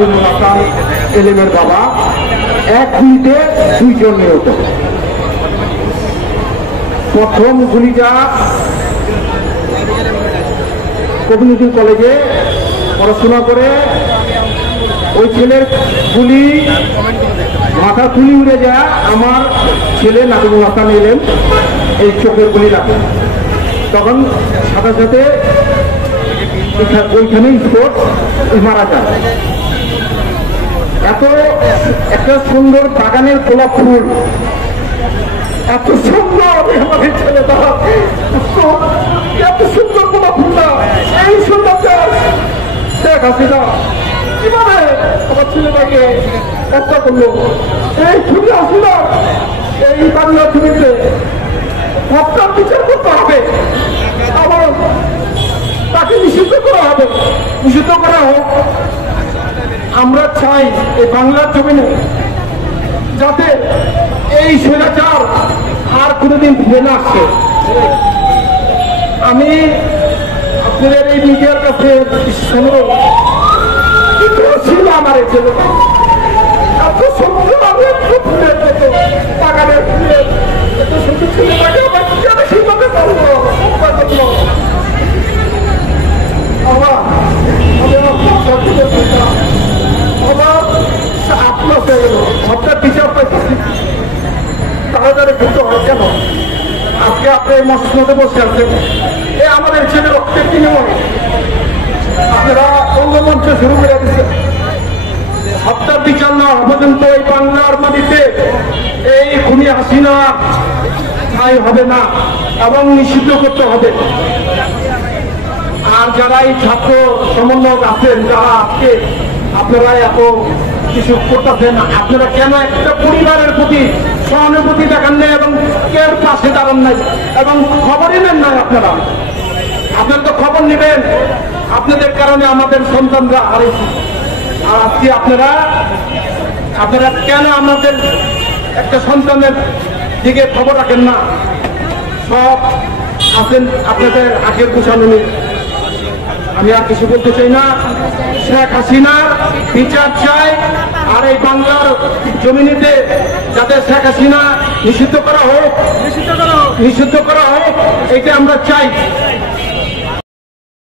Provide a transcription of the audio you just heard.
নাদিমুল হাসান এলেমের বাবা, এক গুলিতে 2 জন নিহত। প্রথম গুলিটা কমিউনিটি কলেজে পড়াশোনা করে ওই ছেলের গুলি মাথা তুলি উড়ে যায়, আমার ছেলে নাদিমুল হাসান এলেম এই চোখের গুলি রাখে, তখন সাথে সাথে ওইখানে স্পট মারা যায়। এত একটা সুন্দর বাগানের গোলাপ ফুল, এত সুন্দর আমাদের ছেলে তারা এত সুন্দর গোলাপ ফুলটা, এই সুন্দর শেখ হাসিনা কিভাবে আমার ছেলেটাকে হত্যা করলো। এই ছবি হাসিনা এই বাংলা ছবিতে হত্যার বিচার করতে হবে, আবার তাকে নিষিদ্ধ করা হবে, নিষিদ্ধ করা হোক। আমরা চাই এই বাংলার জমিনে যাতে এই স্বৈরাচার আর কোনোদিন ফিরে না আসে। আমি আপনাদের এই মিডিয়ার কাছে অনুরোধ, ছিল আমার এই ছেলেটা এত সুন্দর, আমি একটু ফুলের মতো বাগানের ফুলের এত সুন্দর ছেলেটাকে আমার কেন সেইভাবে করবো। আপনার বিচার পাইতেছি তাড়াতাড়ি করতে হয় কেন? আজকে আপনি মসজিদে বসে আছেন, এ আমাদের ছেলে রক্তের বিনিময়ে আপনারা অঙ্গমঞ্চ শুরু করে দিচ্ছেন। হত্যার বিচার না পর্যন্ত এই বাংলার মাটিতে এই খুনি হাসিনা ঠাঁই হবে না এবং নিষিদ্ধ করতে হবে। আর যারা এই ছাত্র সমন্বয়ক আছেন, যারা আজকে আপনারা এত কিছু করতেছেন, আপনারা কেন একটা পরিবারের প্রতি সহানুভূতি দেখান নাই এবং কেউ পাশে দাঁড়ান নাই এবং খবরই নেন নাই? আপনারা তো খবর নেবেন, আপনাদের কারণে আমাদের সন্তানরা হারিয়েছে। আর আজকে আপনারা কেন আমাদের একটা সন্তানের দিকে খবর রাখেন না? সব আছেন আপনাদের আগের পোষানো নেই। আমি আর কিছু বলতে চাই না। শেখ হাসিনা বিচার চাই, আর এই বাংলার জমিনেতে যাতে শেখ হাসিনা নিষিদ্ধ করা হোক, এটা আমরা চাই।